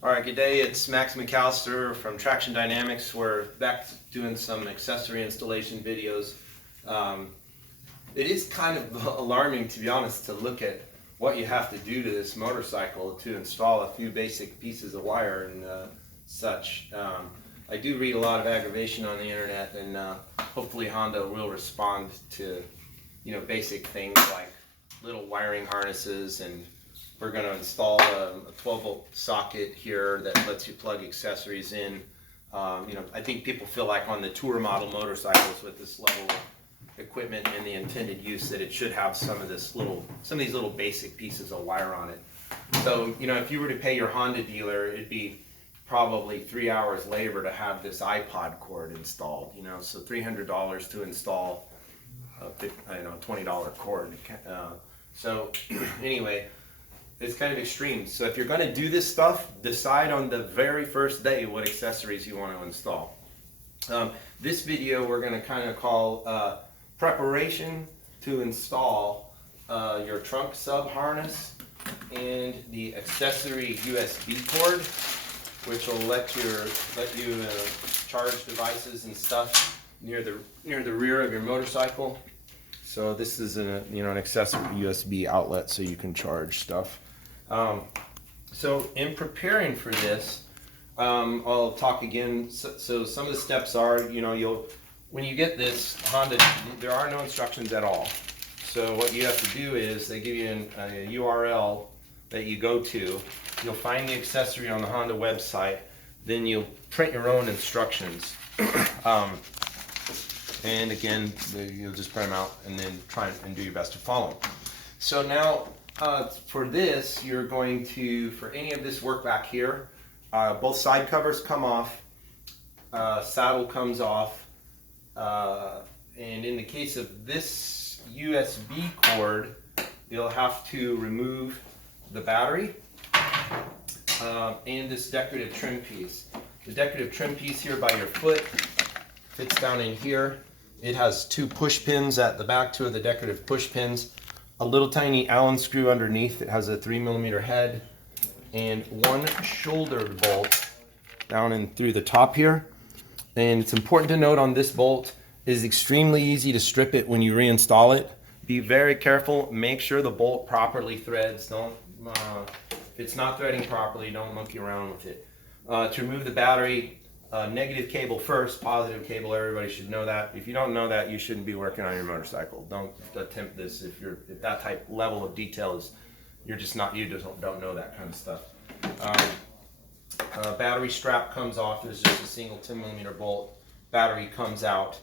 All right, good day. It's Max McAllister from Traction Dynamics. We're back doing some accessory installation videos. It is kind of alarming, to be honest, to look at what you have to do to this motorcycle to install a few basic pieces of wire and such. I do read a lot of aggravation on the internet, and hopefully Honda will respond to, basic things like little wiring harnesses, and we're going to install a 12-volt socket here that lets you plug accessories in. I think people feel like on the tour model motorcycles with this level of equipment and the intended use that it should have some of these little basic pieces of wire on it. So, if you were to pay your Honda dealer, it'd be probably 3 hours labor to have this iPod cord installed. So $300 to install a $20 cord. So anyway, it's kind of extreme. So if you're going to do this stuff, decide on the very first day what accessories you want to install. This video we're going to kind of call preparation to install your trunk sub harness and the accessory USB cord, which will let you charge devices and stuff near the rear of your motorcycle. So this is an accessory USB outlet so you can charge stuff. So in preparing for this, I'll talk again. So some of the steps are, when you get this Honda, there are no instructions at all. So what you have to do is they give you a URL that you go to. You'll find the accessory on the Honda website. Then you'll print your own instructions. And again, you'll just print them out and then try and do your best to follow them. So now, for this, you're going to, for any of this work back here, both side covers come off, saddle comes off, and in the case of this USB cord, you'll have to remove the battery and this decorative trim piece. The decorative trim piece here by your foot fits down in here. It has 2 push pins at the back, 2 of the decorative push pins, a little tiny Allen screw underneath. It has a 3mm head, and 1 shouldered bolt down in through the top here. And it's important to note on this bolt, it is extremely easy to strip it when you reinstall it. Be very careful. Make sure the bolt properly threads. If it's not threading properly, don't monkey around with it. To remove the battery, negative cable first, positive cable, everybody should know that. If you don't know that, you shouldn't be working on your motorcycle. Don't attempt this if that type level of detail is, you just don't know that kind of stuff. Battery strap comes off. There's just a single 10mm bolt. Battery comes out.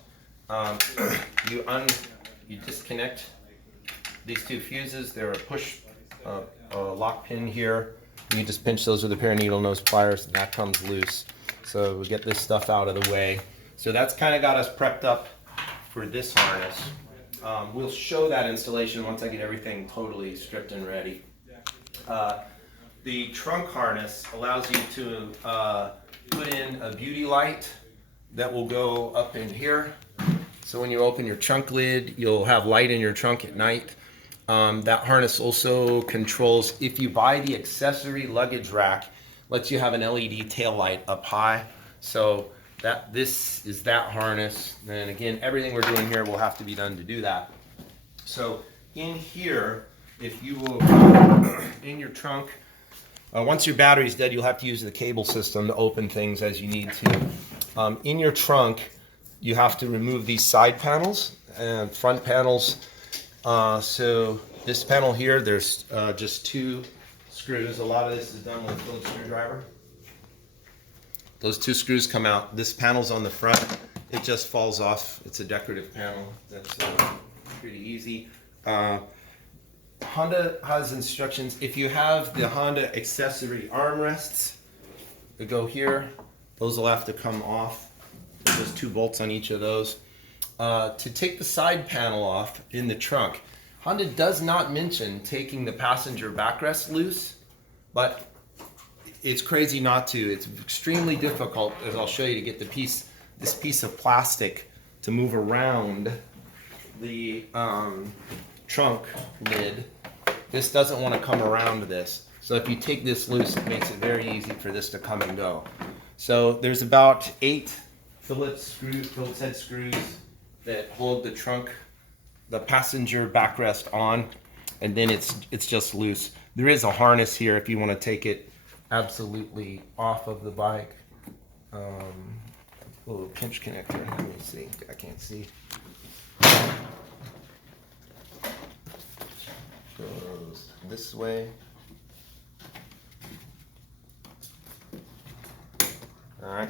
You disconnect these 2 fuses. They're a push lock pin here. You just pinch those with a pair of needle nose pliers, and that comes loose. So we get this stuff out of the way. So that's kind of got us prepped up for this harness. We'll show that installation once I get everything totally stripped and ready. The trunk harness allows you to put in a beauty light that will go up in here. So when you open your trunk lid, you'll have light in your trunk at night. That harness also controls, if you buy the accessory luggage rack, lets you have an LED tail light up high. So this is that harness. And again, everything we're doing here will have to be done to do that. So in here, if you will, in your trunk, once your battery's dead, you'll have to use the cable system to open things as you need to. In your trunk, you have to remove these side panels and front panels. So this panel here, there's just 2 screws. A lot of this is done with a Phillips screwdriver. Those 2 screws come out. This panel's on the front. It just falls off. It's a decorative panel. That's pretty easy. Honda has instructions. If you have the Honda accessory armrests that go here, those will have to come off. There's 2 bolts on each of those. To take the side panel off in the trunk, Honda does not mention taking the passenger backrest loose, but it's crazy not to. It's extremely difficult, as I'll show you, to get this piece of plastic to move around the trunk lid. This doesn't want to come around this. So if you take this loose, it makes it very easy for this to come and go. So there's about 8 Phillips head screws that hold the trunk, the passenger backrest on, and then it's just loose. There is a harness here if you want to take it absolutely off of the bike. A little pinch connector. Let me see. I can't see. Goes this way. All right.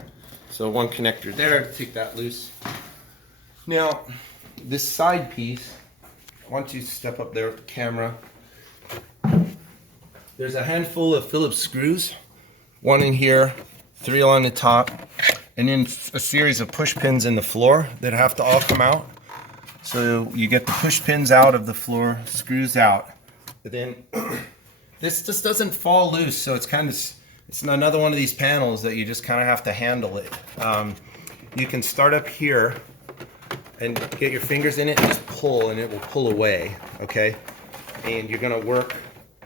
So one connector there. Take that loose. Now, this side piece. Once you step up there with the camera, there's a handful of Phillips screws. 1 in here, 3 along the top, and then a series of push pins in the floor that have to all come out. So you get the push pins out of the floor, screws out. But then this just doesn't fall loose, so it's another one of these panels that you just kind of have to handle it. You can start up here and get your fingers in it and just pull, and it will pull away, okay? And you're gonna work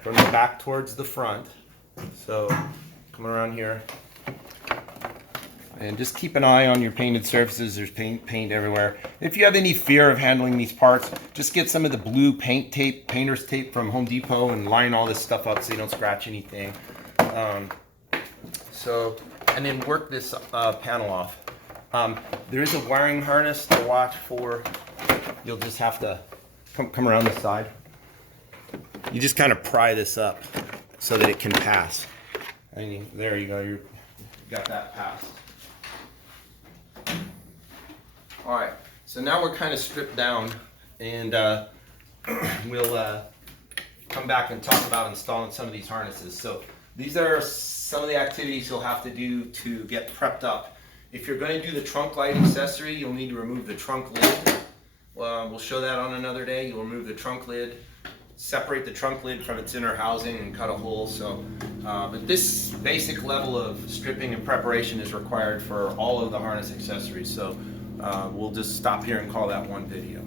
from the back towards the front. So come around here. And just keep an eye on your painted surfaces. There's paint everywhere. If you have any fear of handling these parts, just get some of the blue paint tape, painter's tape from Home Depot, and line all this stuff up so you don't scratch anything. And then work this panel off. There is a wiring harness to watch for. You'll just have to come around the side. You just kind of pry this up so that it can pass. And there you go. You got that passed. All right, so now we're kind of stripped down, and we'll come back and talk about installing some of these harnesses. So these are some of the activities you'll have to do to get prepped up. If you're going to do the trunk light accessory, you'll need to remove the trunk lid. We'll show that on another day. You'll remove the trunk lid, separate the trunk lid from its inner housing, and cut a hole. So, but this basic level of stripping and preparation is required for all of the harness accessories. So we'll just stop here and call that one video.